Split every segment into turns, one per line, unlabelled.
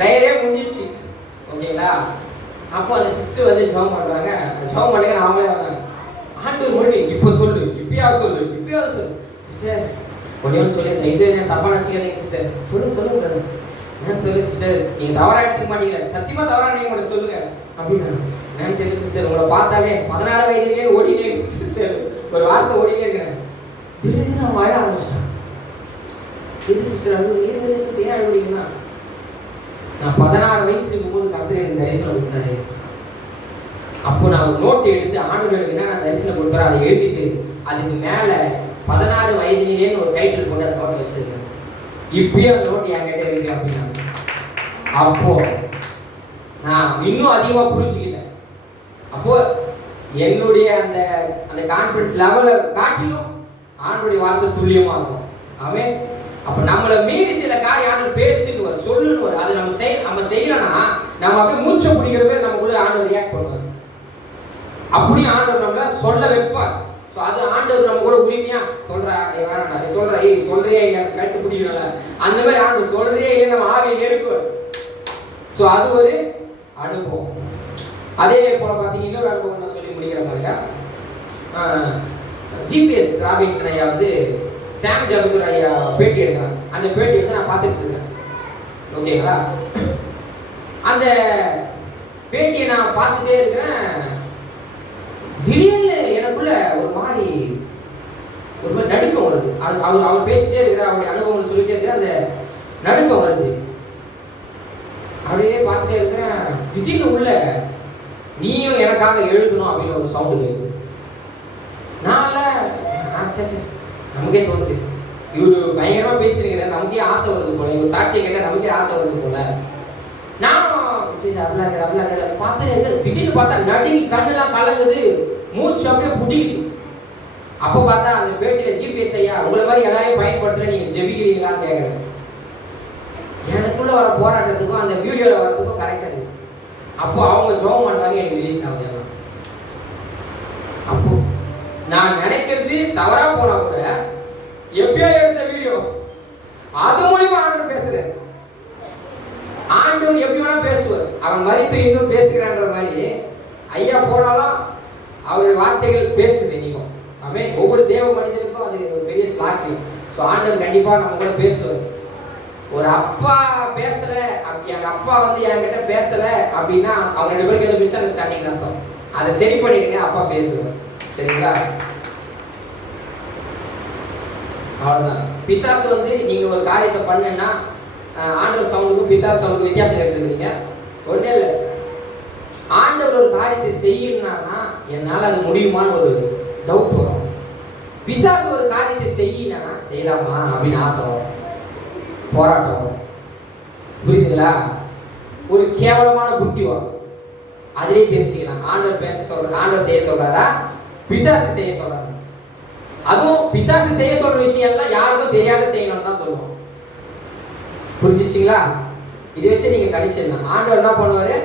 ப்ரேயரே முடிஞ்சிச்சு ஓகேங்களா? அப்போ அந்த சிஸ்டர் வந்து ஜெபம் பண்ணுறாங்க ஜெபம் பண்ணுங்க நாமளே வந்தாங்க ஆண்டு மொழி இப்போ சொல்லு இப்பயா சொல்லு இப்பயா சொல்லு. சிஸ்டர் ஒன்னே ஒன்று சொல்லி தயவுசெய்து நான் தப்பா நினச்சிக்காதீங்க சிஸ்டர் சொல்லு சொல்லுங்க. brother. சொல்லு சிஸ்டர் நீங்கள் தவறா எடுத்துக்க மாட்டீங்க சத்தியமாக தவறா நீங்க கூட சொல்லுங்க. அப்படின்னா நான் தெரியும் சிஸ்டர் உங்களை பார்த்தாலே பதினாறு வயதுலேயே ஓடினே இருக்கு சிஸ்டர் ஒரு வார்த்தை ஓடினே இருக்கிறேன் திடீர்னு நான் வாழ ஆரம்பிச்சிட்டேன். இது சிஸ்டர் அப்படின்னு நீர் சிஸ்டர் ஏன் அழுவுறீங்கன்னா நான் பதினாறு வயசு இருக்கும்போது கத்திர எனக்கு தரிசனம் கொடுத்தாரு. அப்போ நான் நோட் எடுத்து ஆண்டுகளுக்கு என்ன நான் தரிசனம் கொடுக்குறேன் அதை எழுதிட்டு அதுக்கு மேலே பதினாறு வயதிலேன்னு ஒரு டைட்டில் போட்டு அந்த நோட்டை வச்சிருக்கேன் இப்பயும் அந்த நோட்டு என்கிட்ட இருக்கு அப்படின்னா. அப்போ நான் இன்னும் அதிகமாக புரிஞ்சுக்கிட்டேன். அப்போ என்னுடைய அந்த அந்த கான்ஃபிடன்ஸ் லெவலை காட்டிலும் ஆண்டுடைய வார்த்தை துல்லியமாக இருக்கும். அவன் அப்ப நம்மளை மீறி சில காரியம் ஆண்டு பேசிட்டு சொல்லுன்னு அது நம்ம செய் நம்ம செய்யலன்னா நம்ம அப்படியே மூச்சை பிடிக்கிற பேர் நமக்குள்ள ஆண்டவர் ரியாக்ட் பண்ணுவார். அப்படி ஆண்டவர் நம்மள சொல்ல வைப்பார். ஸோ அது ஆண்டவர் நம்ம கூட உரிமையா? சொல்றா வேணாடா சொல்ற ஏய் சொல்றியா இல்லையா? கட்டு பிடிக்கணும்ல அந்த மாதிரி ஆண்டவர் சொல்றியே இல்லை நம்ம ஆவியை நெருக்குவார். ஸோ அது ஒரு அனுபவம். அதே போல பார்த்தீங்கன்னா இன்னொரு அனுபவம் நான் சொல்லி முடிக்கிற மாதிரிக்கா ஜிபிஎஸ் ராபின்சன் ஐயா வந்து சாம் ஜபுதூர் ஐயா பேட்டி எடுக்கிறாங்க அந்த பேட்டி வந்து நான் பார்த்துட்டு இருக்கேன். ஓகேங்களா அந்த பேட்டியை நான் பார்த்துட்டே இருக்கிறேன். திடீர்னு எனக்குள்ள ஒரு மாதிரி ஒரு மாதிரி நடுக்கம் வருது. அது அவர் அவர் பேசிட்டே இருக்கிற அவருடைய அனுபவங்கள் சொல்லிட்டே இருக்கிற அந்த நடுக்கம் வருது. அப்படியே பார்த்துட்டே இருக்கிறேன். திடீர்னு உள்ள நீயும் எனக்காக எழுதணும் அப்படின்னு ஒரு சவுண்டு கேட்குது நான் இல்லை சே, சரி நமக்கே தோணுது. இவரு பயங்கரமாக பேசிருக்கிறார் நமக்கே ஆசை வருது போல. இவர் சாட்சியை கேட்டால் நமக்கே ஆசை வருது போல. நானும் சரி அப்படிலாம் இல்லை அப்படிலாம் இல்லை. பார்த்து எங்க திடீர்னு பார்த்தா நடுங்கி கண்ணெல்லாம் கலங்குது. மூச்சு அப்படியே பிடிக்குது. அப்போ பார்த்தா அந்த பேட்டியில் ஜிபிஎஸ் ஐயா உங்களை மாதிரி எல்லாரையும் பயன்படுத்துற நீங்க ஜெபிக்கிறீங்களான்னு கேட்குறேன் எனக்குள்ளே வர போராட்டத்துக்கும் அந்த வீடியோல வரதுக்கும் கரெக்டா இருக்கு. அப்போ அவங்க ஜோம் பண்றாங்க எனக்கு ரிலீஸ் ஆகுது. நான் நினைக்கிறது தவறா போனா கூட எப்பயோ எடுத்த வீடியோ அது மூலியமா ஆண்டவர் பேசுறாரு. ஆண்டவர் எப்படி வேணா பேசுவார். அவன் மறித்து இன்னும் பேசுகிறான்ற மாதிரி ஐயா போனாலும் அவருடைய வார்த்தைகள் பேசுது நீங்க ஆமே ஒவ்வொரு தேவ மனிதனுக்கும் அது ஒரு பெரிய சாக்கியம் ஸோ ஆண்டவர் கண்டிப்பாக நம்ம கூட பேசுவார். ஒரு அப்பா பேசல அப்படி எங்க அப்பா வந்து என்கிட்ட பேசல அப்படின்னா அவங்க ரெண்டு பேருக்கு ஏதோ மிஸ் அண்டர்ஸ்டாண்டிங் அர்த்தம். அதை சரி பண்ணிடுங்க அப்பா பேசுவார். சரிங்களா? அவ்வளவுதான். பிசாசு வந்து நீங்க ஒரு காரியத்தை பண்ணுன்னா ஆண்டவர் சவுண்டுக்கும் பிசாசு சவுண்டுக்கும் வித்தியாசம் எடுத்துக்கிறீங்க ஒன்றே இல்லை. ஆண்டவர் ஒரு காரியத்தை செய்யணும்னா என்னால் அது முடியுமான்னு ஒரு டவுட் வரும். பிசாசு ஒரு காரியத்தை செய்யினா செய்யலாமா அப்படின்னு ஆசை போராட்டம் புரியுதுங்களா? ஒரு கேவலமான புத்தி வரும். அதிலே தெரிஞ்சுக்கலாம். ஆண்டவர் பேச சொல்ற ஆண்டவர் செய்ய சொல்றாரா? பிசாசு செய்ய சொல்றாங்க அதுவும் பிசாசு செய்ய சொல்ற விஷயம்லாம் யாருக்கும் தெரியாத செய்யணும்னு தான் சொல்லுவோம். புரிஞ்சிச்சிங்களா? இதை வச்சு நீங்க கணிச்சிடலாம் ஆண்டவர் என்ன பண்ணுவாரு?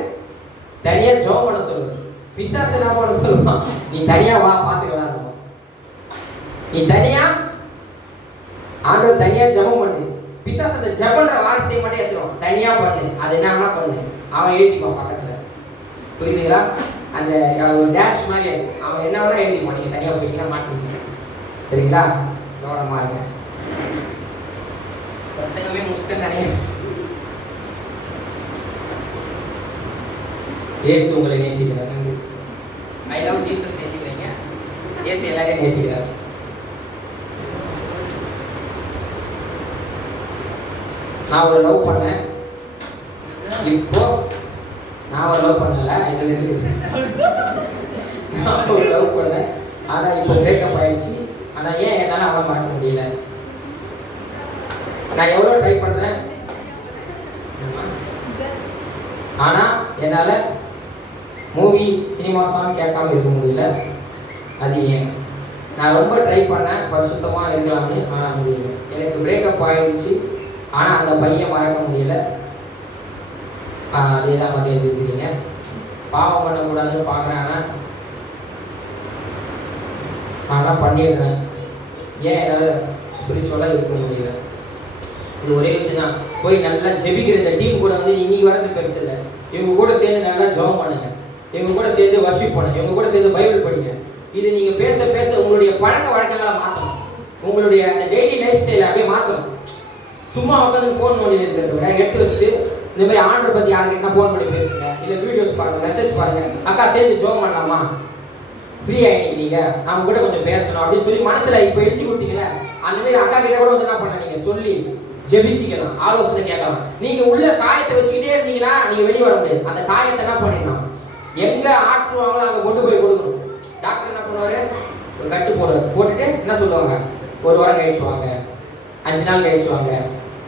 தனியா ஜோம் பண்ண சொல்லுவாரு. பிசாசு என்ன பண்ண சொல்லுவான் நீ தனியா வா பாத்துக்கலாம் நீ தனியா? ஆண்டவர் தனியா ஜெபம் பண்ணு. பிசாசு அந்த ஜபன்ற வார்த்தையை மட்டும் ஏற்றுவான் தனியா பண்ணு. அது என்ன வேணா பண்ணு. அவன் எழுதிப்பான் பக்கத்துல. புரியுதுங்களா? அந்த ஒரு டேஷ் மாதிரி. அவன் என்ன வேணா எழுதிப்பான் நீங்க தனியா போயிட்டீங்கன்னா மாட்டீங்க சரிங்களா? கவனமா இருங்க. பிரசங்கமே முடிச்சுட்டு தனியா. இயேசு உங்களை நேசிக்கிறார். ஐ லவ் ஜீசஸ் நேசிக்கிறீங்க. இயேசு எல்லாரையும் நேசிக்கிறார். நான் ஒரு லவ் பண்ணேன். இப்போ நான் ஒரு லவ் பண்ணல இதுல நான் ஒரு லவ் பண்ணேன் ஆனா இப்போ பிரேக்கப் ஆயிடுச்சு. ஆனா ஏன் என்னால அவளை மாட்ட முடியல? நான் எவ்வளவு ட்ரை பண்றேன்? ஆனா என்னால மூவி சினிமா சாங் கேட்காம இருக்க முடியல. அது ஏன்? நான் ரொம்ப ட்ரை பண்ணேன் பரிசுத்தமாக இருக்கலாம்னு ஆனால் முடியல. எனக்கு பிரேக்கப் ஆயிடுச்சு. ஆனால் அந்த பையன் மறக்க முடியல. அதே தான் பண்ணி எழுதிருக்கீங்க பாவம் பண்ணக்கூடாதுன்னு பார்க்குறேன் ஆனால் ஆனால் பண்ணிடுறேன் ஏன் என்னால் ஸ்பிரிச்சுவலாக இருக்க முடியல? இது ஒரே விஷயம் தான் போய் நல்லா ஜெபிக்கிற இந்த டீம் கூட வந்து இன்னைக்கு வரது பெருசு இல்லை. இவங்க கூட சேர்ந்து நல்லா ஜெபம் பண்ணுங்க. இவங்க கூட சேர்ந்து வர்ஷிப் பண்ணுங்க. இவங்க கூட சேர்ந்து பைபிள் படிங்க. இது நீங்க பேச பேச உங்களுடைய பழக்க வழக்கங்களை மாற்றணும் உங்களுடைய அந்த டெய்லி லைஃப் ஸ்டைலை அப்படியே மாற்றணும் சும்மா உட்காந்து ஃபோன் நோண்டி இருக்கிறத. எடுத்து வச்சுட்டு இந்த மாதிரி ஆர்டர் பத்தி யாருக்கிட்ட ஃபோன் பண்ணி பேசுங்க? இல்ல வீடியோஸ் பாருங்க மெசேஜ் பாருங்க. அக்கா சேர்ந்து ஜோம் பண்ணலாமா? ஃப்ரீ ஆகிட்டீங்க நீங்க. அவங்க கூட கொஞ்சம் பேசணும் அப்படின்னு சொல்லி மனசுல இப்போ எழுதி கொடுத்தீங்களே அந்த மாதிரி அக்கா கிட்ட கூட வந்து என்ன பண்ண நீங்க? சொல்லி ஜெபிச்சிக்கலாம். ஆலோசனை கேட்கலாம். நீங்க உள்ள காயத்தை வச்சுக்கிட்டே இருந்தீங்கன்னா நீங்க வெளியே வர முடியாது. அந்த காயத்தை என்ன பண்ணிடலாம்? எங்க ஆற்றுவாங்களோ அங்க கொண்டு போய் கொடுக்கணும்? டாக்டர் என்ன பண்ணுவாரு? ஒரு கட்டு போடுவார். போட்டுட்டு என்ன சொல்லுவாங்க? ஒரு வாரம் கழிச்சுவாங்க அஞ்சு நாள் கழிச்சுவாங்க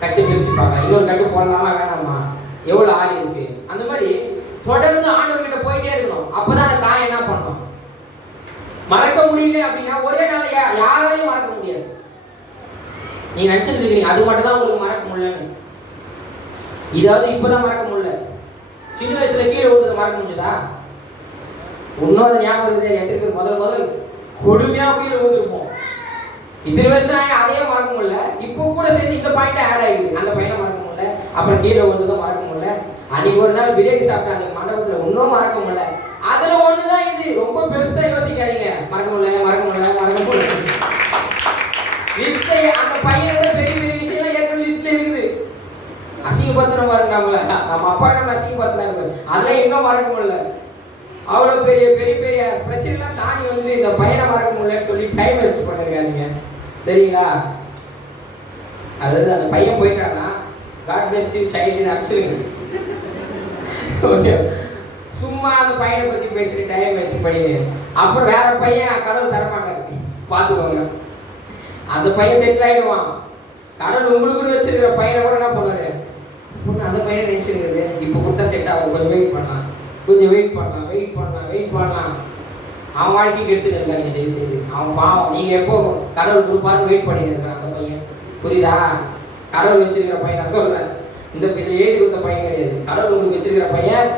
கட்டு பிரிச்சுப்பாங்க. இன்னொரு கட்டு போடலாமா? வேணாமா? எவ்வளவு ஆறி இருக்கு? அந்த மாதிரி தொடர்ந்து ஆண்டவர்கிட்ட போயிட்டே இருக்கணும். அப்பதான் அந்த காயம் என்ன பண்ணும்? மறக்க முடியல அப்படின்னா ஒரே நாள் யாராலையும் மறக்க முடியாது. நீங்க நினைச்சிட்டு இருக்கீங்க அது மட்டும் தான் உங்களுக்கு மறக்க முடியலன்னு. இதாவது இப்பதான் மறக்க முடியல. சின்ன வயசுல கீழே விழுந்ததை மறக்க முடிஞ்சதா? இன்னொரு ஞாபகம் இருக்குது எத்தனை பேர் முதல் முதல் கொடுமையா கீழே விழுந்திருப்போம். இத்தனை வருஷம் அதையே மறக்க முடியல. இப்போ கூட சேர்ந்து இந்த பாயிண்ட் ஆட் ஆகிடுது அந்த பையன் அப்புறம் கீழே விழுந்ததும் மறக்க முடியல. அன்னைக்கு ஒரு நாள் பிரியாணி சாப்பிட்ட அந்த மண்டபத்தில் இன்னும் மறக்க முடியல. ஒன்று தான் இது. ரொம்ப பெருசாக யோசிக்காதீங்க. மறக்க முடியல மறக்க முடியல மறக்க முடியல. லிஸ்ட்ல அந்த பையனோட பெரிய பெரிய விஷயம் ஏற்கனவே லிஸ்ட்ல இருக்குது. அசிங்கப்படுத்தின பாருங்க நம்மள நம்ம அப்பா நம்ம அசிங்கப்படுத்தினாரு அதெல்லாம் இன்னும் மறக்க முடியல. அவ்வளோ பெரிய பெரிய பெரிய பிரச்சனைலாம் தாண்டி வந்து இந்த பையனை மறக்க முடியலன்னு சொல்லி டைம் வேஸ்ட் பண்ணிருக்காதீங்க. சரிங்களா? அதாவது அந்த பையன் போயிட்டான்னா காட் பிளஸ் யூ சைல்டுன்னு அனுப்பிச்சிருங்க ஓகே சும்மா அந்த பையனை பற்றி பேசிட்டு டைம் வேஸ்ட் பண்ணி அப்புறம் வேற பையன் கடவுள் தரமாட்டாரு. பார்த்துக்கோங்க. அந்த பையன் செட்டில் ஆகிடுவான் கடவுள் உங்களுக்கு வச்சிருக்கிற பையனை கூட என்ன பண்ணுவாரு? பொண்ணு அந்த பையனை நினைச்சிருக்குது இப்போ கொடுத்தா செட் ஆகும் கொஞ்சம் வெயிட் பண்ணலாம். கொஞ்சம் வெயிட் பண்ணலாம். வெயிட் பண்ணலாம். வெயிட் பண்ணலாம். அவன் வாழ்க்கைக்கு எடுத்துட்டு இருக்காங்க தயவு செய்து அவன் பாவம். நீங்கள் எப்போ கடவுள் கொடுப்பாருன்னு வெயிட் பண்ணிட்டு இருக்கான் அந்த பையன். புரியுதா? கடவுள் வச்சிருக்கிற பையன் நான் சொல்றேன். இந்த பெரிய ஏறி கொடுத்த பையன் கிடையாது. கடவுள் உங்களுக்கு வச்சிருக்கிற பையன்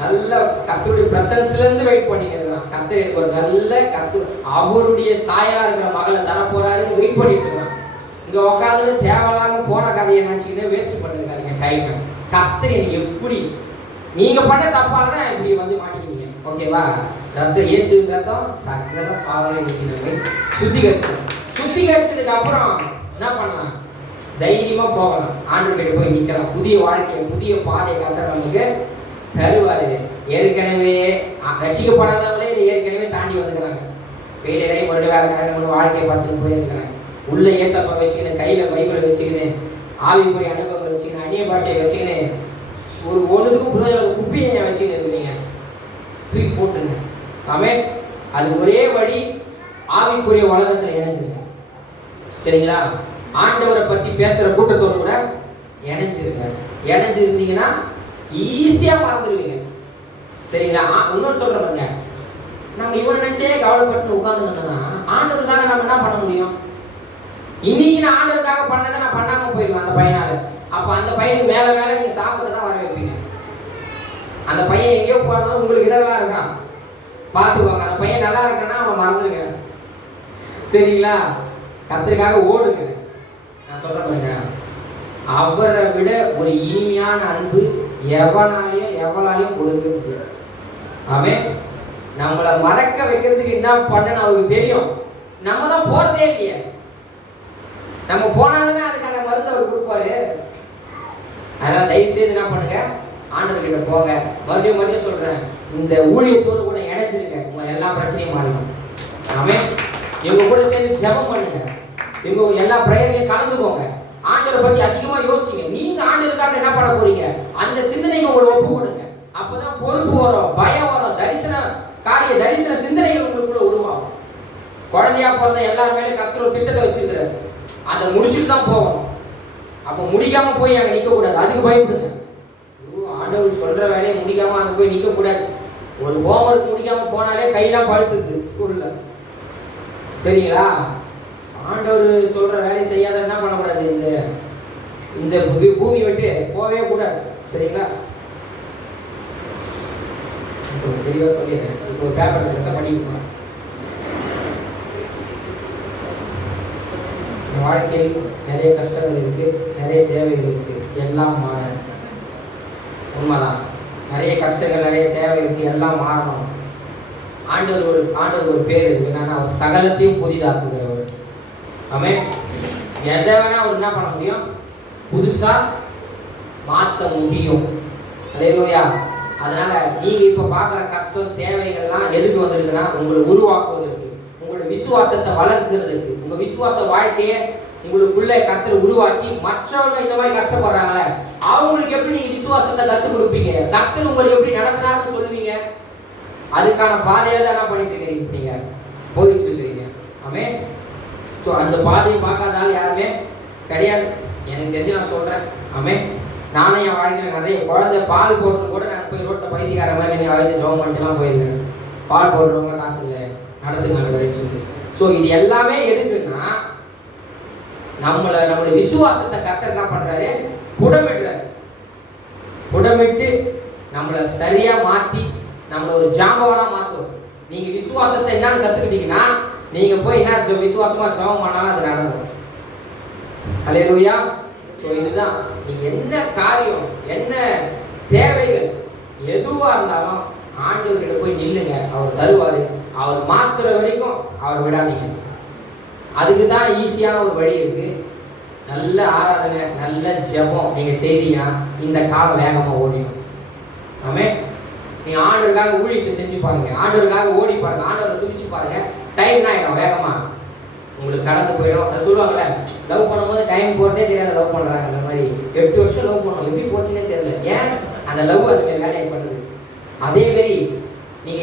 நல்ல கத்தருடைய பிரசன்ஸ்ல இருந்து வெயிட் பண்ணிக்கிறான் இருக்கான் ஒரு நல்ல கத்து அவருடைய சாயா இருக்கிற மகளை தர போறாருன்னு வெயிட் பண்ணிட்டு இருக்கான் இங்க உட்காந்து தேவையில்லாம போன கதையை நினைச்சுக்கிட்டு வேஸ்ட் பண்ணிருக்காங்க டைம் கத்தர் எப்படி நீங்க பண்ண தப்பால தான் இப்படி வந்து மாட்டிக்கிறீங்க ஓகேவா ரத்த இயேசு ரத்தம் சக்கர பாவனை சுத்திகரிச்சு சுத்திகரிச்சதுக்கு அப்புறம் என்ன பண்ணலாம்? தைரியமாக போகலாம் ஆண்டு கிட்ட போய் நிற்கலாம் புதிய வாழ்க்கையை புதிய பாதையை கத்தர் நமக்கு தருவார். ஏற்கனவே அ- ஏற்கனவே தாண்டி வந்துக்கிறாங்க ஃபெயிலியரை மறுபடியும் வேற காரணம் வாழ்க்கையை பார்த்துட்டு போயிருக்கிறாங்க. உள்ள ஏசப்பா வச்சுக்கின்னு கையில் பைபிள் வச்சுக்கின்னு ஆவிக்குரிய அனுபவங்கள் வச்சுக்கின்னு அந்நிய பாஷையை வச்சுக்கின்னு ஒரு ஒன்றுக்கும் புரோஜனம் குப்பியை வச்சுக்கின்னு இருக்கிறீங்க தூக்கி போட்டுருங்க. சமே அது ஒரே வழி ஆவிக்குரிய உலகத்தில் இணைஞ்சிருங்க. சரிங்களா? ஆண்டவரை பத்தி பேசுற கூட்டத்தோடு கூட இணைஞ்சிருங்க. இணைஞ்சிருந்தீங்கன்னா ஈஸியா மறந்துடுவீங்க. சரிங்களா? ஆ, இன்னொன்னு நம்ம இவனை நினைச்சே கவலைப்பட்டு உட்காந்துருந்தோம்னா ஆண்டவருக்காக நம்ம என்ன பண்ண முடியும்? இன்னைக்கு நான் ஆண்டவருக்காக பண்ணதை நான் பண்ணாம போயிடுவேன் அந்த பையனால. அப்போ அந்த பையனுக்கு மேலே மேலே நீங்கள் சாப்பிட தான் வர வைப்பீங்க. அந்த பையன் எங்கேயோ போனாலும் உங்களுக்கு இடவெல்லாம் இருக்கான். பார்த்துக்கோங்க அந்த பையன் நல்லா இருக்கான்னா அவன் மறந்துடுங்க. சரிங்களா? கத்திரிக்காக ஓடுங்க. நான் சொல்றேன் அவரை விட ஒரு இனிமையான அன்பு எவனாலையும் எவனாலையும் கொடுக்க முடியாது. அவன் நம்மளை மறக்க வைக்கிறதுக்கு என்ன பண்ணணும் அவருக்கு தெரியும். நம்ம தான் போறதே இல்லையே. நம்ம போனாதானே அதுக்கான மருந்து அவர் கொடுப்பாரு. அதனால் தயவு செய்து என்ன பண்ணுங்க. ஆண்டவர்கிட்ட போங்க. மறுபடியும் மறுபடியும் சொல்றேன். இந்த ஊழியத்தோடு கூட இணைச்சிருங்க உங்கள் எல்லா பிரச்சனையும் மாறிடும். ஆமென். இவங்க கூட சேர்ந்து ஜெபம் பண்ணுங்க. இப்போ எல்லா பிரேயர்லையும் கலந்துக்கோங்க. ஆண்டவரை பத்தி அதிகமா யோசிங்க. நீங்க ஆண்டருக்காக என்ன பண்ண போறீங்க? அந்த சிந்தனை உங்களை ஒப்பு கொடுங்க அப்பதான் பொறுப்பு வரும் பயம் வரும் தரிசன காரிய தரிசன சிந்தனைகள் உங்களுக்குள்ள உருவாகும். குழந்தையா பிறந்த எல்லார் மேலேயும் கத்துற திட்டத்தை வச்சிருக்கிறாரு. அதை முடிச்சுட்டு தான் போகணும். அப்போ முடிக்காம போய் அங்க நிக்க கூடாது. அதுக்கு பயப்படுங்க. ஆண்டவர் சொல்ற வேலையை முடிக்காம அங்க போய் நிக்க கூடாது. ஒரு ஹோம்ஒர்க் முடிக்காம போனாலே கையெல்லாம் பழுத்துது ஸ்கூல்ல சரிங்களா? ஆண்டவர் சொல்கிற வேலையை செய்யாத என்ன பண்ணக்கூடாது? இந்த இந்த பூமி விட்டு போகவே கூடாது. சரிங்களா? தெளிவாக சொல்லிடுறேன். இப்போ ஒரு பேப்பர்ல இருக்க. படிக்கணும் என் வாழ்க்கையில் நிறைய கஷ்டங்கள் இருக்குது நிறைய தேவைகள் இருக்குது எல்லாம் மாறணும். உண்மைதான். நிறைய கஷ்டங்கள் நிறைய தேவை இருக்குது எல்லாம் மாறணும். ஆண்டவர் ஒரு ஆண்டவர் ஒரு பேர் என்னன்னா அவர் சகலத்தையும் புதிதாக்குகிறவர் ஆமே. எதை வேணால் அவர் என்ன பண்ண முடியும்? புதுசாக மாற்ற முடியும். அதேலோயா அதனால் நீங்கள் இப்போ பார்க்குற கஷ்டம் தேவைகள்லாம் எதுக்கு வந்திருக்குன்னா உங்களை உருவாக்குவதற்கு உங்களோட விசுவாசத்தை வளர்க்கிறதுக்கு. உங்கள் விசுவாச வாழ்க்கையை உங்களுக்குள்ளே கர்த்தர் உருவாக்கி மற்றவங்க இந்த மாதிரி கஷ்டப்படுறாங்களே அவங்களுக்கு எப்படி நீங்கள் விசுவாசத்தை கற்றுக் கொடுப்பீங்க? கர்த்தர் உங்களை எப்படி நடத்தாருன்னு சொல்லுவீங்க? அதுக்கான பாதையை தான் என்ன பண்ணிட்டு இருக்கீங்க நீங்க. போயிட்டு ஸோ அந்த பாதையை பார்க்காத ஆள் யாருமே கிடையாது. எனக்கு தெரிஞ்சு நான் சொல்றேன். ஆமே நானும் என் வாழ்க்கையில் நிறைய குழந்தை பால் போடணும் கூட நான் போய் ரோட்டில் பைத்தியக்கார மாதிரி நீ அழைத்து ஜோம் பண்ணிட்டுலாம் போயிருக்கேன் பால் போடுறவங்க காசு இல்லை. நடத்துங்க அப்படின்னு சொல்லி ஸோ இது எல்லாமே எதுக்குன்னா நம்மளை நம்மளுடைய விசுவாசத்தை கத்தர் என்ன பண்ணுறாரு புடமிடுறாரு. புடமிட்டு நம்மளை சரியா மாற்றி நம்மளை ஒரு ஜாம்பவனாக மாற்றுவோம் நீங்க விசுவாசத்தை என்னன்னு கத்துக்கிட்டீங்கன்னா நீங்க போய் என்ன விசுவாசமாக விசுவாசமா ஜெபம் பண்ணாலும் அது நடக்கும் ஹalleluya. ஸோ இதுதான். நீங்கள் என்ன காரியம் என்ன தேவைகள் எதுவாக இருந்தாலும் ஆண்டவர்கிட்ட போய் நில்லுங்க. அவர் தருவார். அவர் மாத்துற வரைக்கும் அவர் விடாதீங்க. அதுக்கு தான் ஈஸியான ஒரு வழி இருக்கு. நல்ல ஆராதனை நல்ல ஜெபம். நீங்க செய்தியா இந்த காலம் வேகமாக ஓடிடும். ஆமே நீங்கள் ஆண்டவருக்காக ஊழியத்தை செஞ்சு பாருங்க. ஆண்டவருக்காக ஓடி பாருங்க. ஆண்டவரை துணிச்சு பாருங்க. டைம் தான் ஆகிடும் வேகமா. உங்களுக்கு கடந்து போயிடும். அதை சொல்லுவாங்கல்ல லவ் பண்ணும்போது டைம் போகிறதே தெரியாத லவ் பண்ணுறாங்க அந்த மாதிரி எட்டு வருஷம் லவ் பண்ணோம். எப்படி போச்சுன்னே தெரியல. ஏன் அந்த லவ் அந்த மாதிரி வேலையை பண்ணுது? அதே மாதிரி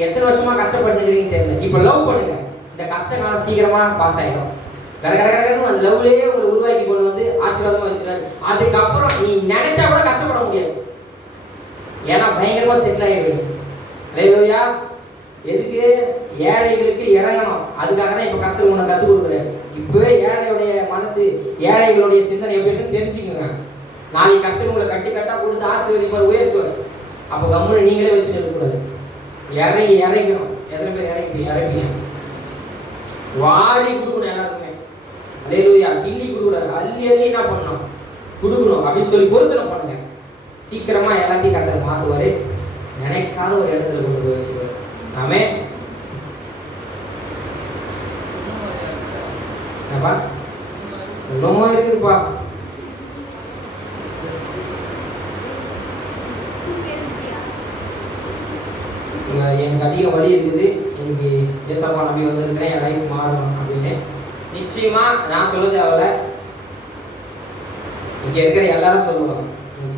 எத்தனை வருஷமாக கஷ்டப்பட்டுக்கிறீங்கன்னு தெரியல. இப்போ லவ் பண்ணுங்க. இந்த கஷ்ட காலம் சீக்கிரமாக பாஸ் ஆகிடும் கட கட கடன்னு அந்த லவ்லேயே உங்களை உருவாக்கி கொண்டு வந்து ஆசீர்வாதமாக வச்சுருவாரு. அதுக்கப்புறம் நீ நினைச்சா கூட கஷ்டப்பட முடியாது. ஏன்னா பயங்கரமாக செட்டில் ஆகிடும் லேலூயா எதுக்கு ஏழைகளுக்கு இறங்கணும்? அதுக்காக தான் இப்போ கற்று உனக்கு கற்றுக் கொடுக்குறேன் இப்போவே ஏழையுடைய மனசு ஏழைகளுடைய சிந்தனை எப்படி தெரிஞ்சுக்கோங்க. நாளைக்கு கற்றுக்கு உங்களை கட்டி கட்டா கொடுத்து ஆசீர்வதிப்பார் உயர்த்துவார். அப்போ கம்முன்னு நீங்களே வச்சுட்டு இருக்கக்கூடாது இறங்கி இறங்கணும். எத்தனை பேர் இறங்கி? இறங்கிங்க வாரி கொடுக்கணும் எல்லாருக்குமே. அலேலூயா கிள்ளி கொடுக்கூடாது அள்ளி அள்ளி என்ன பண்ணணும்? கொடுக்கணும். அப்படின்னு சொல்லி பொருத்தனை பண்ணுங்க. சீக்கிரமாக எல்லாத்தையும் கர்த்தர் மாற்றுவார் நினைக்காத ஒரு இடத்துல கொண்டு போய் வச்சு ஆமே என்னப்பா இன்னமும் இருக்குதுப்பா எனக்கு அதிக வழி இருக்குது எனக்கு ஏசப்பா நம்பி வந்திருக்கிறேன் என் லைஃப் மாறணும் அப்படின்னு நிச்சயமா நான் சொல்ல தேவையில்ல இங்கே இருக்கிற எல்லாரும் சொல்லுவாங்க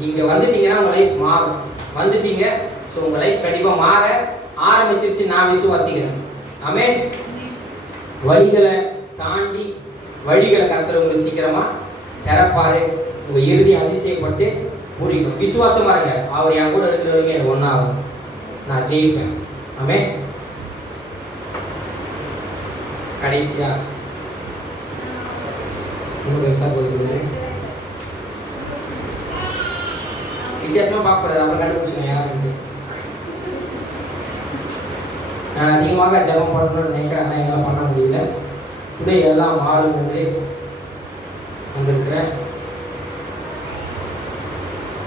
இங்கே வந்துட்டீங்கன்னா உங்கள் லைஃப் மாறும் வந்துட்டீங்க ஸோ உங்கள் லைஃப் கண்டிப்பாக மாற ஆரம்பிச்சிருச்சு நான் விசுவாசிக்கிறேன். ஆமே வழிகளை தாண்டி வழிகளை கருத்துற உங்களுக்கு சீக்கிரமா திறப்பாரு. உங்க இறுதி அதிசயப்பட்டு புரியும் விசுவாசமா இருங்க. அவர் என் கூட இருக்கிறவங்க எனக்கு ஒன்றாகும் நான் ஜெயிப்பேன். ஆமே கடைசியா. உங்களுக்கு பார்க்க வித்தியாசமா பார்க்கக்கூடாது. அப்புறம் கண்டுபிடிச்சுங்க யாருன்ட்டு நான் அதிகமாக ஜெபம் பண்ணணும்னு நினைக்கிறேன். ஆனால் என்னால் பண்ண முடியல. டுடே எல்லாம் மாறும் என்று வந்திருக்கிறேன்.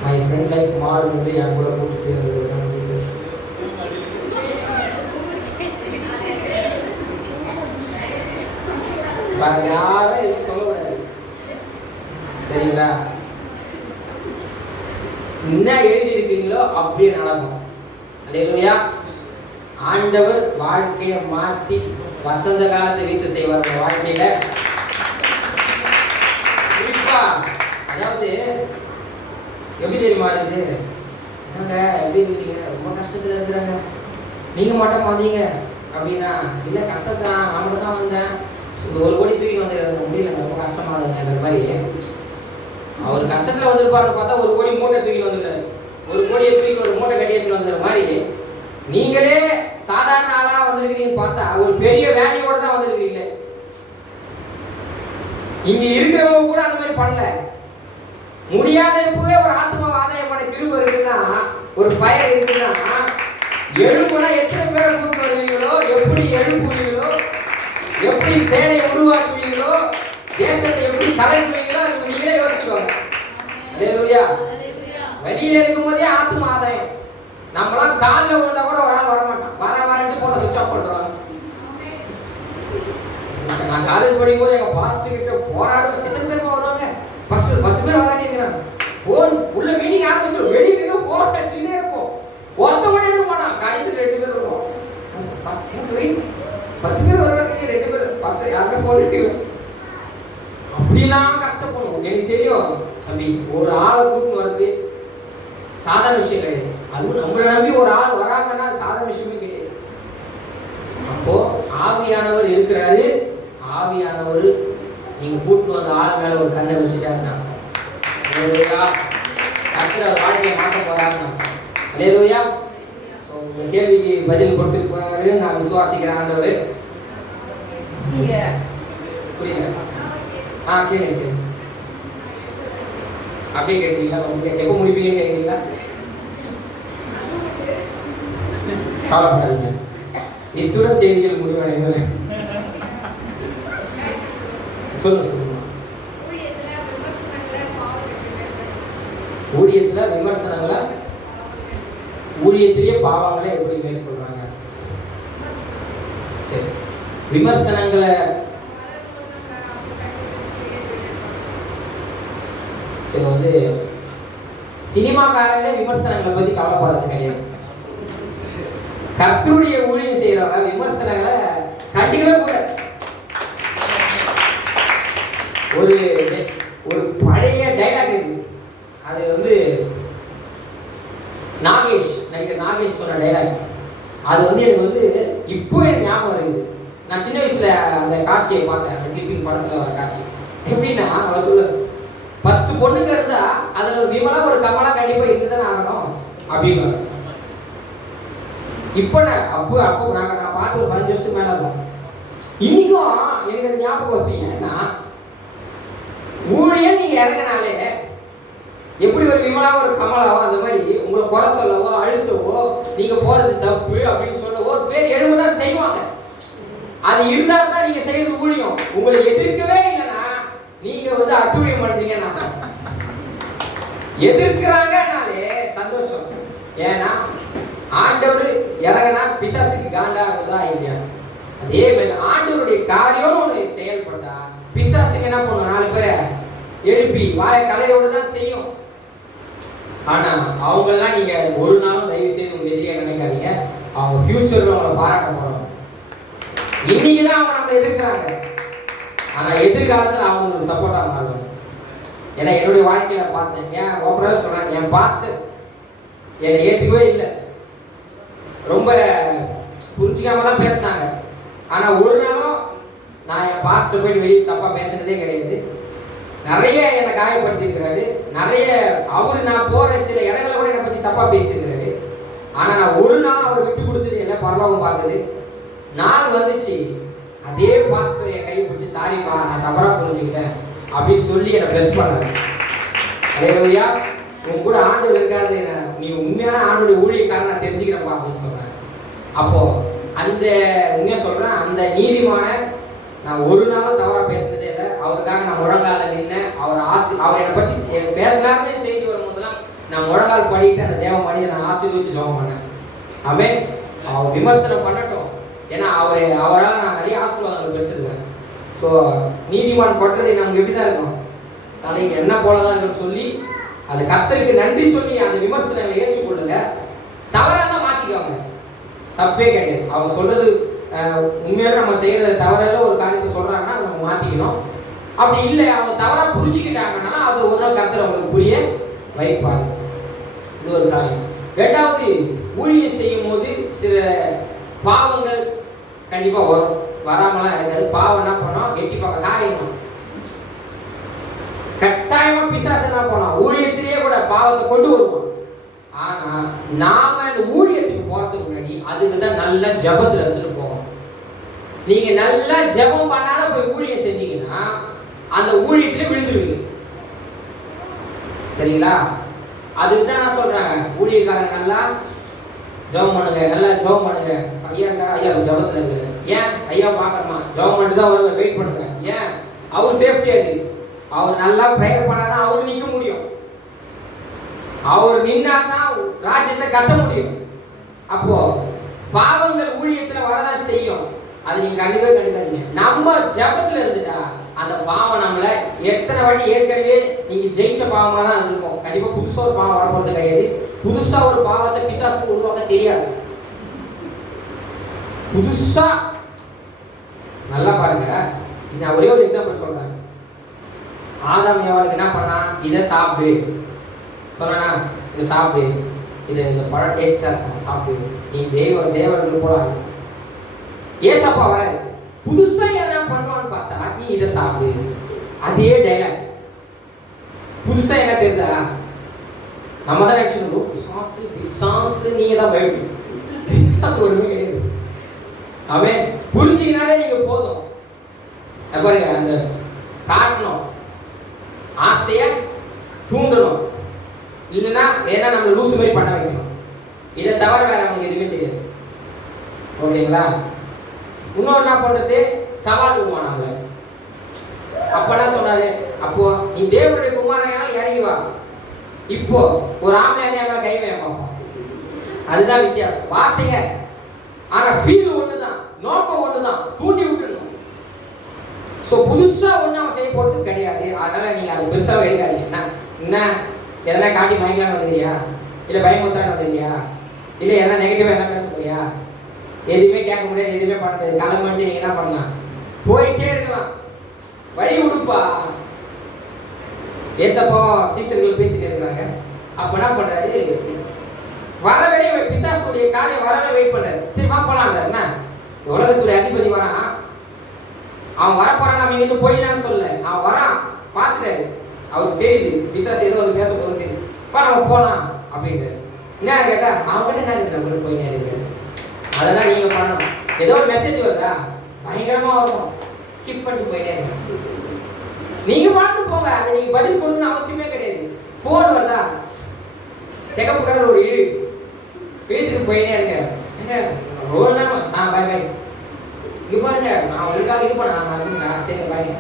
நான் என் ஃப்ரெண்ட் லைஃப் மாறும் என்று என் கூட கூட்டிட்டு இருக்கிறேன் ஜீசஸ் யாரும் எதுவும் சொல்லக்கூடாது. சரிங்களா? என்ன எழுதி இருக்கீங்களோ அப்படியே நடக்கும். அல்லேலூயா. ஆண்டவர் வாழ்க்கையை மாற்றி வசந்த காலத்தை வீச செய்வார் அந்த வாழ்க்கையில. குறிப்பா அதாவது எப்படி தெரியுமா இது? என்னங்க எப்படி இருக்கீங்க? ரொம்ப கஷ்டத்துல இருக்கிறாங்க. நீங்க மட்டும் வந்தீங்க அப்படின்னா இல்லை கஷ்டத்தை நான் மட்டும் தான் வந்தேன். இந்த ஒரு கோடி தூக்கி வந்து முடியல ரொம்ப கஷ்டமா இருக்குங்கிற மாதிரி. அவர் கஷ்டத்துல வந்திருப்பாரு பார்த்தா ஒரு கோடி மூட்டை தூக்கி வந்துட்டாரு. ஒரு கோடியை தூக்கி ஒரு மூட்டை கட்டி எடுத்துட்டு வந்த மாதிரி. நீங்களே சாதாரண ஆளா வந்திருக்கிறீங்கன்னு பார்த்தா ஒரு பெரிய வேலையோட தான் வந்திருக்கிறீங்க இங்க இருக்கிறவங்க கூட அந்த மாதிரி பண்ணல. முடியாத இப்பவே ஒரு ஆத்மாவை ஆதாயம் பண்ண திரும்ப இருக்குன்னா ஒரு ஃபயர் இருக்குன்னா எழுப்புனா எத்தனை பேரை கூப்பிட்டு வருவீங்களோ எப்படி எழுப்புவீங்களோ எப்படி சேனையை உருவாக்குவீங்களோ தேசத்தை எப்படி கலைக்குவீங்களோ அது நீங்களே யோசிச்சுக்கோங்க. அல்லேலூயா வெளியில இருக்கும் போதே ஆத்ம ஆதாயம் நம்மளாம் காலில் விழுந்தா கூட ஒரு ஆள் வர மாட்டான் வர வரட்டு போன சுவிச் ஆஃப் பண்றோம் நான் காலேஜ் படிக்கும் போது எங்க பாஸ்டர் கிட்ட போராடும் எத்தனை பேர் வருவாங்க? பாஸ்டர் பத்து பேர் வராங்க போன் உள்ள மீனிங் ஆரம்பிச்சிடும் வெளியே நின்று போன் அடிச்சுட்டே இருப்போம் ஒருத்த கூட இருக்க மாட்டான் கடைசி ரெண்டு பேர் இருக்கும் பத்து பேர் வருவாங்க ரெண்டு பேர். பாஸ்டர் யாருமே போன் எடுக்கல. அப்படிலாம் கஷ்டப்படும் எனக்கு தெரியும் தம்பி ஒரு ஆளை கூட்டுன்னு வருது சாதாரண விஷயம் கிடையாது. அதுவும் நம்மளை நம்பி ஒரு ஆள் வராங்கன்னா சாதாரண விஷயமே கிடையாது. அப்போ ஆவியானவர் இருக்கிறாரு. ஆவியானவர் நீங்க கூட்டிட்டு வந்த ஆள் மேல ஒரு கண்ணை வச்சுட்டாருன்னா அவர் வாழ்க்கையை மாற்ற போறாருன்னா ஸோ உங்க கேள்விக்கு பதில் கொடுத்துட்டு போறாரு நான் விசுவாசிக்கிறேன் ஆண்டவர். புரியல ஆ கேளுங்க கேளுங்க. அப்படியே கேட்டீங்களா? எப்போ முடிப்பீங்கன்னு கேட்குறீங்களா கவலைப்படாதீங்க. இத்துடன் செய்திகள் முடிவடைந்தன. சொல்லுங்க சொல்லுங்க விமர்சனங்களை? ஊழியத்திலேயே பாவங்களை எப்படி மேற்கொள்றாங்க? சரி. விமர்சனங்களை சரி வந்து சினிமாக்காரங்களே விமர்சனங்களை பற்றி கவலைப்படுறது கிடையாது. கத்தருடைய ஊழியம் செய்கிறவங்க விமர்சனங்களை கண்டிக்கவே கூடாது. ஒரு ஒரு பழைய டைலாக் இருக்கு அது வந்து நாகேஷ் நடிகர் நாகேஷ் சொன்ன டைலாக் அது வந்து எனக்கு வந்து இப்போ எனக்கு ஞாபகம் இருக்குது நான் சின்ன வயசுல அந்த காட்சியை பார்த்தேன் அந்த கிளிப்பிங் படத்துல வர காட்சி. எப்படின்னா அவர் சொல்லுது பத்து பொண்ணுங்க இருந்தா அதுல ஒரு விமலா ஒரு கமலா கண்டிப்பா இருந்துதானே ஆகணும் அப்படின்னு இப்போ நான் அப்போ அப்போ நாங்கள் நான் பார்த்து ஒரு பதினஞ்சு வருஷத்துக்கு மேலே இருக்கும் இன்னைக்கும் எனக்கு ஞாபகம் வருது. ஏன்னா ஊழியம் நீங்க இறங்கினாலே எப்படி ஒரு விமலா ஒரு கமலாவோ அந்த மாதிரி உங்களை குறை சொல்லவோ அழுத்தவோ நீங்க போறது தப்பு அப்படின்னு சொல்லவோ ஒரு பேர் எழுபதான் செய்வாங்க. அது இருந்தா தான் நீங்க செய்யறது ஊழியம். உங்களை எதிர்க்கவே இல்லைன்னா நீங்க வந்து அட்டுழியம் பண்றீங்கன்னா எதிர்க்கிறாங்கனாலே சந்தோஷம். ஏன்னா ஆண்டவர் இறங்கினா பிசாசுக்கு தான் இல்லையா அதே மாதிரி ஆண்டவருடைய காரியம் ஒன்று செயல்பட்டா பிசாசுக்கு என்ன பண்ணும்? நாலு பேரை எழுப்பி வாய கலையோடு தான் செய்யும். ஆனா அவங்கெல்லாம் நீங்க ஒரு நாளும் தயவு செய்து உங்க எதிரியா நினைக்காதீங்க அவங்க ஃபியூச்சர்ல அவங்களை பாராட்ட போறோம் இன்னைக்கு தான் அவங்க நம்மளை எதிர்க்கிறாங்க. ஆனா எதிர்காலத்துல அவங்க உங்களுக்கு சப்போர்ட்டா மாறுவாங்க ஏன்னா என்னுடைய வாழ்க்கையில பார்த்தேன். ஏன் ஓப்பனாக சொல்றேன். என் பாஸ்டர் என்னை ஏத்துக்கவே இல்லை. ரொம்ப புரிஞ்சிக்காம தான் பேசினாங்க. ஆனா ஒரு நாளும் நான் என் பாஸ்டர் போய் வெளியே தப்பாக பேசுனதே கிடையாது. நிறைய என்னை காயப்படுத்திருக்கிறாரு நிறைய அவர் நான் போகிற சில இடங்களை கூட என்னை பற்றி தப்பாக பேசியிருக்கிறாரு. ஆனால் நான் ஒரு நாள் அவர் விட்டு கொடுத்தது என்ன? பரலோகம் பார்த்தது. நாள் வந்துச்சு. அதே பாஸ்டர் என் கை பிடிச்சி சாரிப்பா நான் தவறாக புரிஞ்சுக்கிட்டேன். அப்படின்னு சொல்லி என்னை ப்ளஸ் பண்ணாரு. அலையா உன் கூட ஆண்டு இருக்காது நீ உண்மையான ஆண்டுடைய ஊழியக்காரன் நான் தெரிஞ்சுக்கிறேன்ப்பா அப்படின்னு சொல்கிறேன் அப்போது அந்த உண்மையாக சொல்கிறேன் அந்த நீதிமான நான் ஒரு நாளும் தவறாக பேசினதே இல்லை. அவருக்காக நான் முழங்கால நின்னேன். அவர் ஆசி அவர் என்னை பற்றி எ- பேசினாருன்னு செய்தி வரும்போதெல்லாம் நான் முழங்கால் படிட்டு அந்த தேவ மனிதனை நான் ஆசீர்வச்சு ஜோகம் பண்ணேன். அவன் அவர் விமர்சனம் பண்ணட்டும். ஏன்னா அவர் அவரால் நான் நிறைய ஆசீர்வாதங்கள் பெற்றிருக்கேன் ஸோ நீதிமான் கொட்டதை நமக்கு எப்படி தான் இருக்கும் அதை என்ன போலதான் சொல்லி அது கத்தருக்கு நன்றி சொல்லி அந்த விமர்சனங்களை ஏற்றுக்கொள்ளுங்க. தவறாக தான் மாற்றிக்கோங்க தப்பே கிடையாது. அவங்க சொல்றது உண்மையாக நம்ம செய்யறது தவறெல்லாம் ஒரு காரியத்தை சொல்கிறாங்கன்னா அதை நம்ம மாற்றிக்கணும் அப்படி இல்லை அவங்க தவறாக புரிஞ்சுக்கிட்டாங்கன்னா அது ஒரு நாள் கத்தர் அவங்களுக்கு புரிய வைப்பாங்க இது ஒரு காரியம். ரெண்டாவது ஊழியம் செய்யும் போது சில பாவங்கள் கண்டிப்பாக வரும். வராமலாம் இருக்காது. பாவம் என்ன பண்ணோம்? எட்டி பார்க்க காரியம் கட்டாயமா பிசாசு என்ன பண்ணோம்? ஊழியத்திலேயே கூட பாவத்தை கொண்டு வருவோம் ஆனா நாம இந்த ஊழியத்துக்கு போறதுக்கு முன்னாடி அதுக்கு தான் நல்ல ஜபத்துல இருந்துட்டு நீங்க நல்லா ஜெபம் பண்ணாத போய் ஊழியம் செஞ்சீங்கன்னா அந்த ஊழியத்திலே விழுந்துருவீங்க. சரிங்களா? அதுதான் நான் சொல்றாங்க? ஊழியக்காரங்க நல்லா ஜெபம் பண்ணுங்க நல்லா ஜெபம் பண்ணுங்க. ஐயா இருக்காரா? ஐயா ஜெபத்துல இருக்குது ஏன்? ஐயா பார்க்கணுமா? ஜெபம் பண்ணிட்டு தான் வருவார் வெயிட் பண்ணுங்க. ஏன்? அவர் சேஃப்டியா இருக்கு. அவர் நல்லா ப்ரேயர் பண்ணாதான் அவர் நிற்க முடியும். அவர் நின்னாதான் ராஜ்யத்தை கட்ட முடியும். அப்போ பாவங்கள் ஊழியத்தில் வரதான் செய்யும். அது நீங்க கண்டிப்பா கண்டுக்காதீங்க. நம்ம ஜபத்துல இருந்துட்டா அந்த பாவம் நம்மள எத்தனை வாட்டி ஏற்கனவே நீங்க ஜெயிச்ச பாவமா தான் இருக்கும் கண்டிப்பா புதுசா ஒரு பாவம் வரப்போறது கிடையாது. புதுசா ஒரு பாவத்தை பிசாசுக்கு உருவாக்க தெரியாது. புதுசா நல்லா பாருங்க. நான் ஒரே ஒரு எக்ஸாம்பிள் சொல்றேன். ஆதாம் ஏவாளுக்கு என்ன பண்ணா? இதை சாப்பிடு. சொன்னா இதை சாப்பிடு. இதை இந்த பழம் டேஸ்டா இருக்கும். சாப்பிடு. நீ தெய்வ தேவர்கள் போலாம் ஏசப்பா வர புதுசா எதனா பண்ணுவான்னு பார்த்தா நீ இதை சாப்பிடு. அதே டைலாக் புதுசா என்ன தெரிஞ்சா நம்ம தான் நினைச்சிருந்தோம் பிசாசு பிசாசு நீங்க தான் பயப்படும் பிசாசு ஒண்ணுமே கிடையாது. அவன் புரிஞ்சிங்கனாலே நீங்க போதும். பாருங்க அந்த காட்டணும். ஆசைய தூண்டணும். இல்லைன்னா ஏன்னா நம்ம லூசு மாதிரி பண்ண வைக்கணும். இதை தவிர வேற நமக்கு எதுவுமே தெரியாது. ஓகேங்களா? இன்னொரு என்ன பண்ணுறது சவால் விடுவான் அப்பெல்லாம் அப்ப சொன்னாரு அப்போ நீ தேவனுடைய குமாரனால இறங்கி வா. இப்போ ஒரு ஆம்பளை நம்மள கை வைய அதுதான் வித்தியாசம். வார்த்தைங்க. ஆனா ஃபீல் ஒண்ணுதான் நோக்கம் ஒண்ணுதான். தூண்டி விட்டுணும் ஸோ புதுசா ஒண்ணு அவன் செய்ய போறது கிடையாது. அதனால நீங்க அது பெருசாக எடுக்காதீங்க என்ன? என்ன? எதனா காட்டி மயங்கலான்னு வந்துக்கிறியா? இல்லை பயமுத்தான் வந்துக்கிறியா? இல்லை எதனா நெகட்டிவாக என்ன பேச போறியா? எதுவுமே கேட்க முடியாது எதுவுமே பண்ண முடியாது. கிளம்பி நீங்கள் நீங்க என்ன பண்ணலாம்? போயிட்டே இருக்கலாம். வழி விடுப்பா ஏசப்போ சீசர்கள் பேசிட்டு இருக்கிறாங்க. அப்ப என்ன பண்றாரு? வரவே பிசாசுடைய காரியம் வர வெயிட் பண்றாரு. சரி பார்ப்பலாம் என்ன? உலகத்துடைய அதிபதி வரான். அவன் வரப்போறான் நம்ம இங்கே போயிடலாம்னு சொல்ல அவன் வரான். பார்த்துட்டாரு அவருக்கு தெரியுது. பிசாசு ஏதோ ஒரு பேச போதும் தெரியுது. இப்போ நம்ம போகலாம் அப்படின்றாரு. என்ன கேட்டா அவங்ககிட்ட என்ன இருக்கிற போய் இருக்கு அதெல்லாம் நீங்க பண்ணணும். ஏதோ ஒரு மெசேஜ் வருதா? பயங்கரமா வரும். ஸ்கிப் பண்ணிட்டு போயிட்டே இருங்க. நீங்க பாட்டு போங்க. அதை நீங்க பதில் பண்ணணும்னு அவசியமே கிடையாது. ஃபோன் வருதா? சிகப்பு கலர் ஒரு இழு. பேசிட்டு போயிட்டே இருக்கேன் ஏங்க தான் நான் பாய் பாய் இங்க பாருங்க நான் உங்களுக்காக இது பண்ண நான் சரி பாய்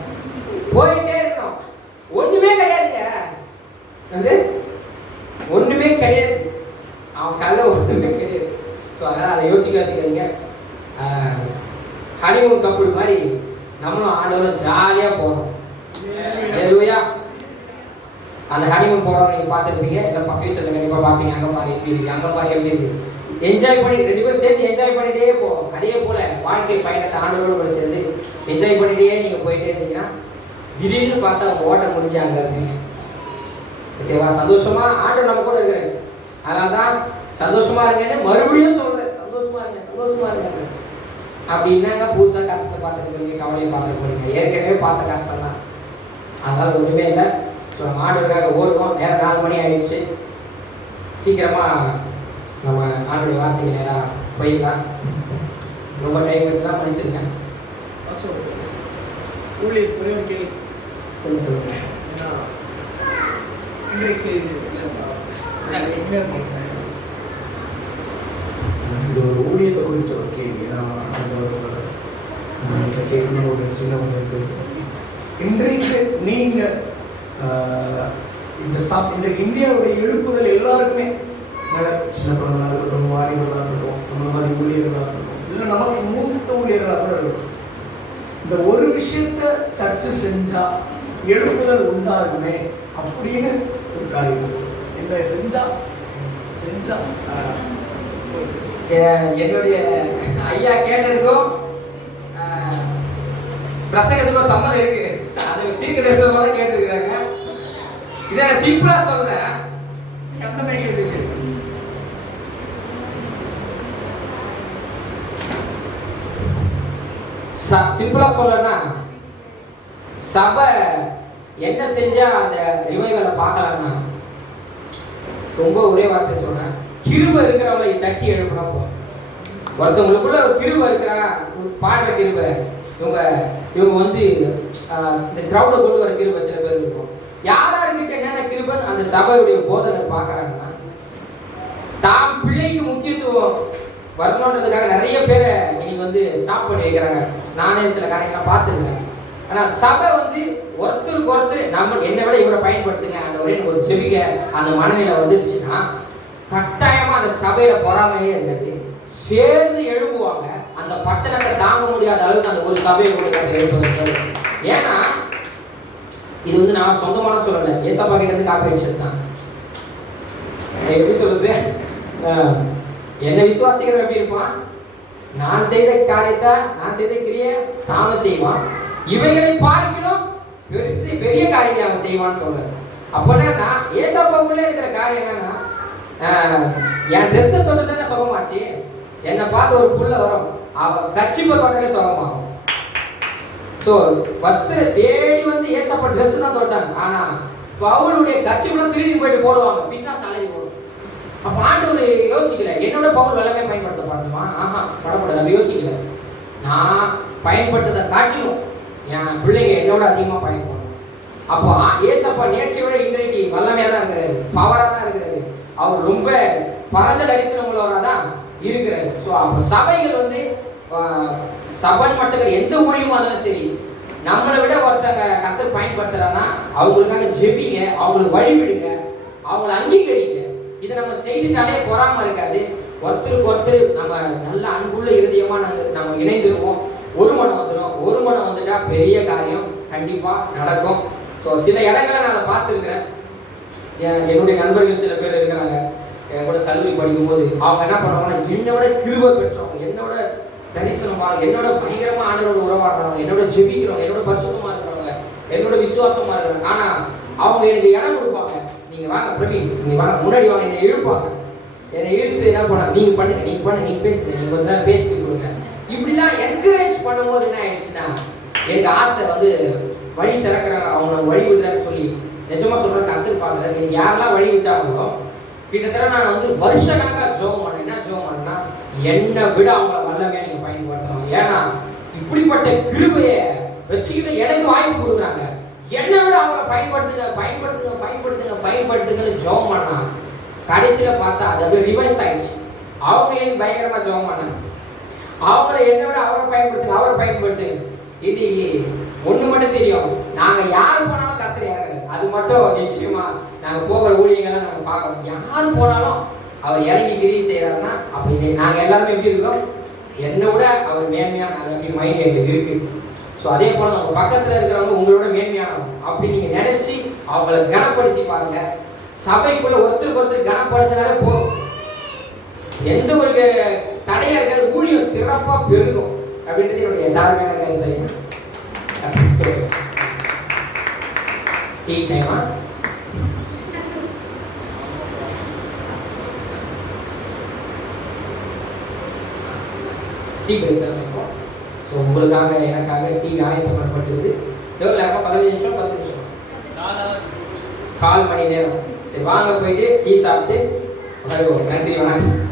போயிட்டே இருக்கோம் ஒண்ணுமே கிடையாதுங்க. வந்து ஒண்ணுமே கிடையாது. அவன் கல்ல ஒண்ணுமே கிடையாது. ஸோ அதனால அதை யோசிக்க யோசிக்காதீங்க ஹனிமூன் கப்புள் மாதிரி நம்மளும் ஆண்டவரும் ஜாலியாக போகணும். ஹalleluya அந்த ஹனிமூன் போகிறவங்க நீங்கள் பார்த்துருப்பீங்க. இல்லை ஃபியூச்சரில் கண்டிப்பாக பார்ப்பீங்க. அங்கே பாரு எப்படி இருக்கு அங்கே பாரு எப்படி இருக்கு. என்ஜாய் பண்ணி ரெண்டு பேரும் சேர்ந்து என்ஜாய் பண்ணிட்டே போகும் அதே போல வாழ்க்கை பயணத்தை ஆண்டவரோடு கூட சேர்ந்து என்ஜாய் பண்ணிட்டே நீங்கள் போயிட்டே இருந்தீங்கன்னா திடீர்னு பார்த்தா ஓட்டம் முடிஞ்சு அங்கே இருப்பீங்க. ஓகேவா? சந்தோஷமா ஆண்டவர் நம்ம கூட இருக்கிறாரு அதனால தான் சந்தோஷமா இருங்கன்னு மறுபடியும் சொல்றேன். சந்தோஷமா இருங்க சந்தோஷமா இருங்க. அப்படின்னாங்க புதுசாக கஷ்டத்தை பார்த்துட்டு போறீங்க கவலையை பார்த்துட்டு போறீங்க. ஏற்கனவே பார்த்த கஷ்டம் தான். அதனால ஒன்றுமே இல்லை. ஸோ நம்ம ஆண்டவருக்காக ஓடுவோம் நேரம் நாலு மணி ஆயிடுச்சு. சீக்கிரமா நம்ம ஆண்டோட வார்த்தைக்கு நேராக போயிடலாம். ரொம்ப டைம் எடுத்துலாம் மன்னிச்சிருக்கேன்
அசோக் ஊழியர் ஒரே ஒரு கேள்வி
சொல்லுங்க.
இன்றைக்கு
இது ஒரு ஊழியத்தை குறித்த ஒரு கேள்வி. நான் அந்த ஒரு பேசின ஒரு சின்ன ஒரு இன்றைக்கு நீங்கள் இந்த சாப் இன்றைக்கு இந்தியாவுடைய எழுப்புதல் எல்லாருக்குமே நட- சின்ன குழந்தைகளாக இருக்கட்டும் வாரிகளாக இருக்கட்டும் அந்த மாதிரி ஊழியர்களாக இருக்கட்டும் இல்லை நமக்கு மூத்த ஊழியர்களாக கூட இருக்கட்டும். இந்த ஒரு விஷயத்த சர்ச்சை செஞ்சா எழுப்புதல் உண்டாகுமே அப்படின்னு ஒரு காரியம் சொல்லுவோம் என்ன செஞ்சா? செஞ்சா
என்னுடைய ஐயா கேட்டதுக்கும் ஆஹ், பிரசங்கத்துக்கும் சம்மதம் இருக்கு. அதை தீர்க்க தரிசனமாக தான் கேட்டுருக்காங்க. இதை சிம்பிளா சொல்றேன். ச- சிம்பிளா சொல்லனா சபை என்ன செஞ்சா அந்த ரிவைவலை பார்க்கலாம்னா ரொம்ப ஒரே வார்த்தை சொல்றேன். கிருப இருக்கிறவங்களை தட்டி எழுப்பினா போதும் ஒருத்தவங்களுக்குள்ள ஒரு கிருப இருக்கிறா ஒரு பாடுற கிருப. இவங்க இவங்க வந்து இந்த கிரௌட கொண்டு வர கிருப சில பேர் இருக்கும். யாராருக்கிட்ட என்னென்ன கிருபன் அந்த சபையுடைய போதனை பார்க்கறாங்கன்னா தாம் பிள்ளைக்கு முக்கியத்துவம் வரணுன்றதுக்காக நிறைய பேரை இன்னைக்கு வந்து ஸ்டாப் பண்ணி வைக்கிறாங்க. நானே சில காரியங்கள்லாம் பார்த்துருக்கேன். ஆனால் சபை வந்து ஒருத்தருக்கு ஒருத்தர் நம்ம என்னை விட இவரை பயன்படுத்துங்க. அந்த ஒரே ஒரு ஜெபிக்க அந்த மனநிலை வந்துருச்சுன்னா கட்டாயம் அந்த சபையில பொறாமையே இருந்தது. சேர்ந்து எழுப்புவாங்க அந்த பட்டணத்தை தாங்க முடியாத அளவுக்கு அந்த ஒரு சபையை கொடுக்காத எழுப்புவது ஏன்னா இது வந்து நான் சொந்தமான சொல்லலை. ஏசப்பா கிட்ட இருந்து காப்பி தான். எப்படி சொல்றது? ஆஹ், என்னை விசுவாசிக்கிற எப்படி இருப்பான்? நான் செய்த காரியத்தை நான் செய்த கிரிய தானும் செய்வான். இவைகளை பார்க்கணும் பெருசு பெரிய காரியத்தை அவன் செய்வான்னு சொல்றாரு அப்போ என்னன்னா ஏசப்பாவுக்குள்ளே இருக்கிற காரியம் என்னன்னா என் ட்ரெஸ்ஸை தொட்டு தானே சுகமாச்சு என்னை பார்த்து ஒரு புள்ள வரும். அவ கட்சிப்பை தொட்டே சுகமாகும். ஸோ வஸ்திர தேடி வந்து ஏசப்பா ட்ரெஸ் தான் தொட்டாங்க. ஆனா பவுலுடைய கட்சிப்பெல்லாம் திருடி போயிட்டு போடுவாங்க. பிசா அலைஞ்சு போடும். அப்ப ஆண்டவர் யோசிக்கல. என்னோட பவுல் எல்லாமே பயன்படுத்தப்படணுமா? ஆஹா படப்படாது அது யோசிக்கல. நான் பயன்படுத்ததை காட்டிலும் என் பிள்ளைங்க என்னோட அதிகமாக பயன்படும். அப்போ ஏசப்பா நேற்றை விட இன்றைக்கு வல்லமையாக தான் இருக்கிறாரு. பவராக தான் இருக்கிறாரு. அவர் ரொம்ப பரந்த தரிசனம் உள்ளவராக தான் இருக்கிறார். ஸோ அப்போ சபைகள் வந்து சபன் மட்டும் எந்த ஊழியமாக இருந்தாலும் சரி நம்மளை விட ஒருத்தங்க கத்தர் பயன்படுத்துறாங்கன்னா அவங்களுக்காக ஜெபிங்க அவங்களுக்கு வழிவிடுங்க அவங்கள அங்கீகரிங்க. இதை நம்ம செய்துட்டாலே பொறாம இருக்காது. ஒருத்தருக்கு ஒருத்தர் நம்ம நல்ல அன்புள்ள இருதயமா நாங்கள் நம்ம இணைந்திருப்போம். ஒரு மனம் வந்துடும் ஒரு மனம் வந்துட்டா பெரிய காரியம் கண்டிப்பா நடக்கும். ஸோ சில இடங்களை நான் அதை பார்த்துருக்குறேன். என்னுடைய நண்பர்கள் சில பேர் இருக்கிறாங்க. என் கூட கல்லூரி படிக்கும்போது அவங்க என்ன பண்ணுவாங்கன்னா என்னோட கிருபை பெற்றவங்க என்னோட தரிசனமாக என்னோட பயங்கரமா ஆண்டவரோட உறவாடுறவங்க என்னோட ஜெபிக்கிறவங்க என்னோட பரிசுத்தமா இருக்கிறவங்க என்னோட விசுவாசமா இருக்கிறவங்க. ஆனா அவங்க எனக்கு இடம் கொடுப்பாங்க. நீங்க வாங்க பிரவீன் நீங்க வாங்க முன்னாடி வாங்க என்னை இழுப்பாங்க என்னை இழுத்து என்ன பண்ண நீங்க பண்ணுங்க நீங்க பண்ணுங்க நீங்க பேசுங்க நீங்க கொஞ்ச நேரம் பேசிட்டு கொடுங்க. இப்படிலாம் என்கரேஜ் பண்ணும்போது என்ன ஆயிடுச்சுன்னா எனக்கு ஆசை வந்து வழி திறக்கிறாங்க அவங்க வழி விடுறாங்கன்னு சொல்லி நிஜமா சொல்கிறேன் கத்து பாக்குறேன் எனக்கு யாரெல்லாம் வழி விட்டாங்களோ கிட்டத்தட்ட நான் வந்து வருஷ கணக்கா ஜோகம் பண்ணேன். என்ன ஜோகம் பண்ணா என்னை விட அவங்கள வல்லமே நீங்க பயன்படுத்தணும் ஏன்னா இப்படிப்பட்ட கிருபையை வச்சுக்கிட்டு எனக்கு வாய்ப்பு கொடுக்குறாங்க. என்னை விட அவங்கள பயன்படுத்துங்க பயன்படுத்துங்க பயன்படுத்துங்க பயன்படுத்துங்கன்னு ஜோம் பண்ணா கடைசியில பார்த்தா அது அப்படியே ரிவைஸ் ஆயிடுச்சு. அவங்க எனக்கு பயங்கரமா ஜோம் பண்ணாங்க. அவங்கள என்னை விட அவரை பயன்படுத்துங்க அவரை பயன்படுத்து. இன்னைக்கு ஒண்ணு மட்டும் தெரியும். நாங்க யார் போனாலும் கத்துற அது மட்டும் நிச்சயமா நாங்க போகிற ஊழியங்கள்லாம் நாங்க பார்க்கணும் யார் போனாலும் அவர் இறங்கி கிரி செய்யறாருன்னா அப்படி இல்லை. நாங்க எல்லாருமே எப்படி இருக்கோம்? என்னை விட அவர் மேன்மையான அது அப்படி மைண்ட் எங்களுக்கு இருக்கு. ஸோ அதே போல உங்க பக்கத்துல இருக்கிறவங்க உங்களோட மேன்மையானவங்க. அப்படி நீங்க நினைச்சு அவங்கள கனப்படுத்தி பாருங்க. சபைக்குள்ள ஒருத்தருக்கு ஒருத்தர் கனப்படுத்தினாலே போதும். எந்த ஒரு தடையாக இருக்காது ஊழியம் சிறப்பாக பெருகும். அப்படின்றது என்னுடைய எல்லாருமே கருத்து. அப்படின்னு சொல்றேன் டீ டைமா டீ பிரேக் தான் இருக்கும் ஸோ உங்களுக்காக எனக்காக டீ ஆயத்தம் பண்ணப்பட்டிருக்கு எவ்வளோ நேரம் பதினஞ்சு நிமிஷம் பத்து நிமிஷம் கால் மணி நேரம் சரி வாங்க போயிட்டு டீ சாப்பிட்டு நன்றி வணக்கம்